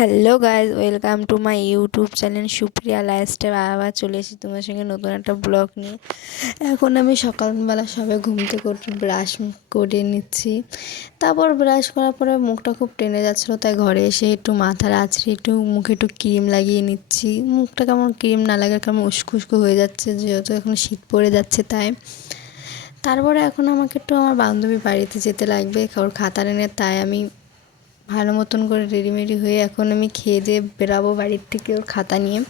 Hello guys, welcome to my YouTube channel Supriya lifestyle. আবার চলে এসেছি তোমার সঙ্গে নতুন একটা ব্লগ নিয়ে। এখন আমি সকালবেলা সবে ঘুম থেকে উঠে ব্রাশ করে নিচ্ছি। তারপর ব্রাশ করার পরে মুখটা খুব টেনে যাচ্ছিলো, তাই ঘরে এসে একটু মাথার আঁচড়ে একটু মুখে একটু ক্রিম লাগিয়ে নিচ্ছি। মুখটা কেমন ক্রিম না লাগে কেমন উস্কো হয়ে যাচ্ছে, যেহেতু এখন শীত পড়ে যাচ্ছে তাই। তারপরে এখন আমাকে একটু আমার বান্ধবীর বাড়িতে যেতে লাগবে ওর খাতা এনে, তাই আমি ভালো মতন করে রেডিমেডি হয়ে এখন আমি খেয়ে দিয়ে বেরাবো বাড়ির থেকে ওর খাতা নিয়ে।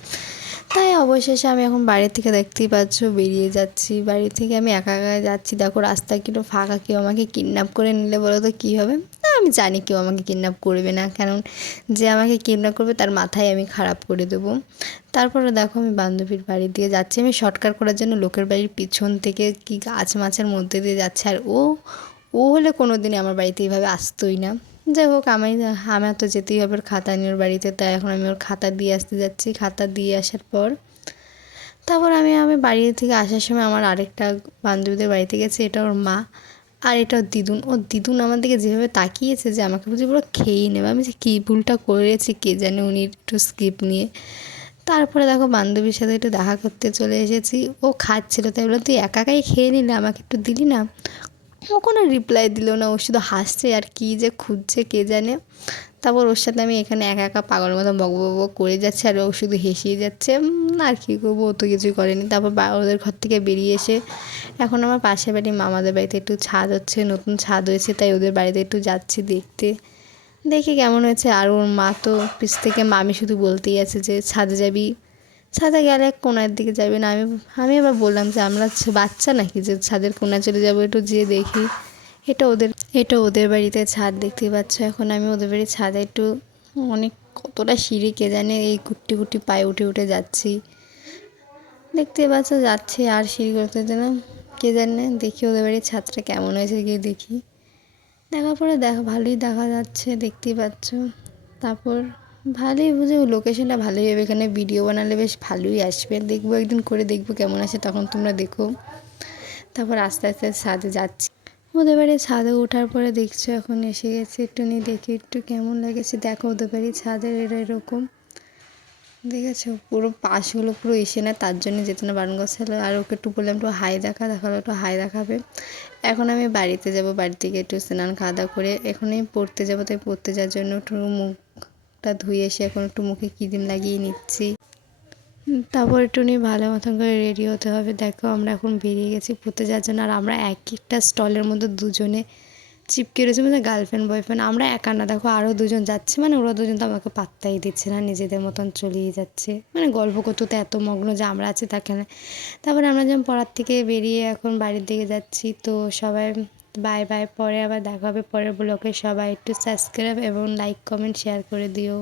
তাই অবশেষে আমি এখন বাড়ি থেকে দেখতেই পাচ্ছ বেরিয়ে যাচ্ছি। বাড়ি থেকে আমি একা একা যাচ্ছি, দেখো রাস্তায় কিন্তু ফাঁকা, কেউ আমাকে কিডন্যাপ করে নিলে বলো তো কী হবে। না, আমি জানি কেউ আমাকে কিডন্যাপ করবে না, কারণ যে আমাকে কিডন্যাপ করবে তার মাথায় আমি খারাপ করে দেবো। তারপরে দেখো আমি বান্ধবীর বাড়ি দিয়ে যাচ্ছি, আমি শর্টকাট করার জন্য লোকের বাড়ির পিছন থেকে কি গাছ মাছের মধ্যে দিয়ে যাচ্ছে। আর ও হলে কোনো দিনই আমার বাড়িতে এইভাবে আসতোই না। যাই হোক, আমার তো যেতেই হবে ওর খাতা নিয়ে ওর বাড়িতে, তাই এখন আমি ওর খাতা দিয়ে আসতে যাচ্ছি। খাতা দিয়ে আসার পর তারপর আমি বাড়ি থেকে আসার সময় আমার আরেকটা বান্ধবীদের বাড়িতে গেছি, এটা ওর মা আর এটা ওর দিদুন। ওর দিদুন আমার দিকে যেভাবে তাকিয়েছে যে আমাকে বুঝি পুরো খেয়েই নেবে। আমি যে কী ভুলটা করেছি কে জানে, উনি একটু স্কিপ নিয়ে। তারপরে দেখো বান্ধবীর সাথে একটু দেখা করতে চলে এসেছি। ও খাচ্ছিলো, তাই বললাম তুই একা একাই খেয়ে নিলে, আমাকে একটু দিলি না। ও কোনো রিপ্লাই দিল না, ও শুধু হাসছে আর কী যে খুঁজছে কে জানে। তারপর ওর সাথে আমি এখানে একা একা পাগল মতো বক করে যাচ্ছে, আর ও শুধু হেসেই যাচ্ছে। আর কী করবো, ও তো কিছুই করেনি। তারপর ওদের ঘর থেকে বেরিয়ে এসে এখন আমার পাশের বাড়ি মামাদের বাড়িতে একটু ছাদ হচ্ছে, নতুন ছাদ হয়েছে, তাই ওদের বাড়িতে একটু যাচ্ছি দেখতে। দেখি কেমন হয়েছে। আর ওর মা তো পিছ থেকে মামি শুধু বলতেই আছে যে ছাদে যাবি, ছাদে গেলে কোণার দিকে যাবি না। আমি আবার বললাম যে আমরা বাচ্চা নাকি যে ছাদের কোণায় চলে যাবো, একটু যেয়ে দেখি। এটা ওদের বাড়িতে ছাদ, দেখতেই পাচ্ছ। এখন আমি ওদের বাড়ির ছাদে একটু অনেক কতটা সিঁড়ি কে জানে, এই কুটি কুটি পায়ে উঠে উঠে যাচ্ছি। দেখতে পাচ্ছ যাচ্ছি আর সিঁড়ি করতে যেন কে জানে। দেখি ওদের বাড়ির ছাদটা কেমন হয়েছে, গিয়ে দেখি। দেখার পরে ভালোই দেখা যাচ্ছে, দেখতেই পাচ্ছ। তারপর ভালোই বুঝে লোকেশনটা ভালোই হবে, এখানে ভিডিও বানালে বেশ ভালোই আসবে। দেখবো একদিন করে, দেখবো কেমন আসে, তখন তোমরা দেখো। তারপর আস্তে আস্তে ছাদে যাচ্ছি। ওদের বাড়ির ছাদে ওঠার পরে দেখছো এখন এসে গেছে, একটু নিয়ে দেখি একটু কেমন লাগেছে। দেখো ওদের বাড়ির ছাদের এরকম দেখেছো, পুরো পাশগুলো পুরো এসে না, তার জন্য যেত না বারণ করছিল। আর ওকে একটু বললাম একটু হাই দেখালো, একটু হাই দেখাবে। এখন আমি বাড়িতে যাব, বাড়ি থেকে একটু স্নান খাওয়া দাওয়া করে এখনই পড়তে যাব, তাই পড়তে যাওয়ার জন্য একটু মুখটা ধুয়ে এসে এখন একটু মুখে ক্রিম লাগিয়ে নিচ্ছি। তারপর একটু নিয়ে ভালো মতন করে রেডি হতে হবে। দেখো আমরা এখন বেরিয়ে গেছি পড়তে যাওয়ার জন্য, আর আমরা এক একটা স্টলের মধ্যে দুজনে চিপকে রয়েছে, মানে গার্লফ্রেন্ড বয়ফ্রেন্ড। আমরা একা না, দেখো আরও দুজন যাচ্ছে, মানে ওরা দুজন তো আমাকে পাত্তাই দিচ্ছে না, নিজেদের মতন চলেই যাচ্ছে, মানে গল্প করতে তো এত মগ্ন যে আমরা আছি তাকে না। তারপরে আমরা যেমন পড়ার থেকে বেরিয়ে এখন বাড়ির দিকে যাচ্ছি, তো সবাই বাই বাই, পরে আবার দেখা হবে পরের ব্লগে। সবাই একটু সাবস্ক্রাইব এবং লাইক কমেন্ট শেয়ার করে দিও।